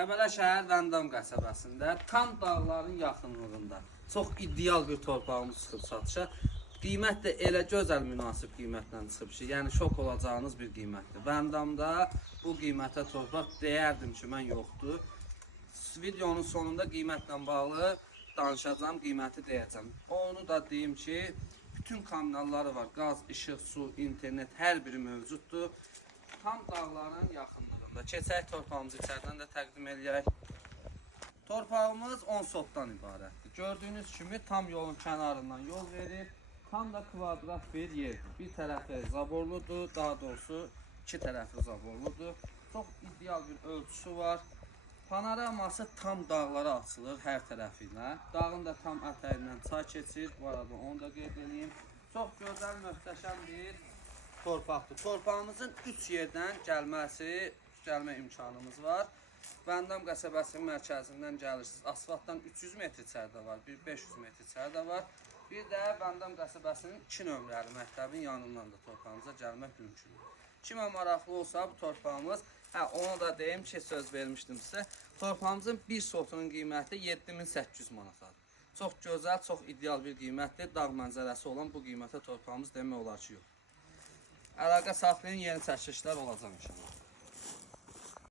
Qəbələ şəhər Vəndam qəsəbəsində, tam dağların yaxınlığında çox ideal bir torpağımız çıxıb satışa. Qiymət də elə gözəl münasib qiymətlə çıxıb ki, yəni şok olacağınız bir qiymətdir. Vəndamda bu qiymətə torpaq deyərdim ki, mən yoxdur. Videonun sonunda qiymətlə bağlı danışacağım, qiyməti deyəcəm. Onu da deyim ki, bütün kommunalları var. Qaz, işıq, su, internet hər biri mövcuddur. Tam dağların yaxınlığında. Keçək torpağımızı içərdən də təqdim eləyək. Torpağımız 10 sotdan ibarətdir. Gördüyünüz kimi tam yolun kənarından yol verir. Tam da kvadrat bir yerdir. Bir tərəfi zaborludur, daha doğrusu iki tərəfi zaborludur. Çox ideal bir ölçüsü var. Panoraması tam dağlara açılır hər tərəfi ilə. Dağın da tam ətəyindən çay keçir. Bu arada onu da qeyd edeyim. Çox gözəl, möhtəşəm bir torpaqdır. Torpağımızın 3 yerdən gəlmə imkanımız var. Vəndam qəsəbəsinin mərkəzindən gəlirsiniz. Asfaltdan 300 metr içəridə var, bir 500 metr içəridə var. Bir də Vəndam qəsəbəsinin 2 nömrəli məktəbin yanından da torpağımıza gəlmək mümkündür. Kimə maraqlı olsa bu torpağımız, ona da deyim ki, söz vermişdim sizə. Torpağımızın bir sotunun qiyməti 7800 manatadır. Çox gözəl, çox ideal bir qiymətdir. Dağ mənzərəsi olan bu qiymətə torpağımız demək olar ki, yox. Əlaqə saxlayın, yeni çəkilişlər olacaq inşallah.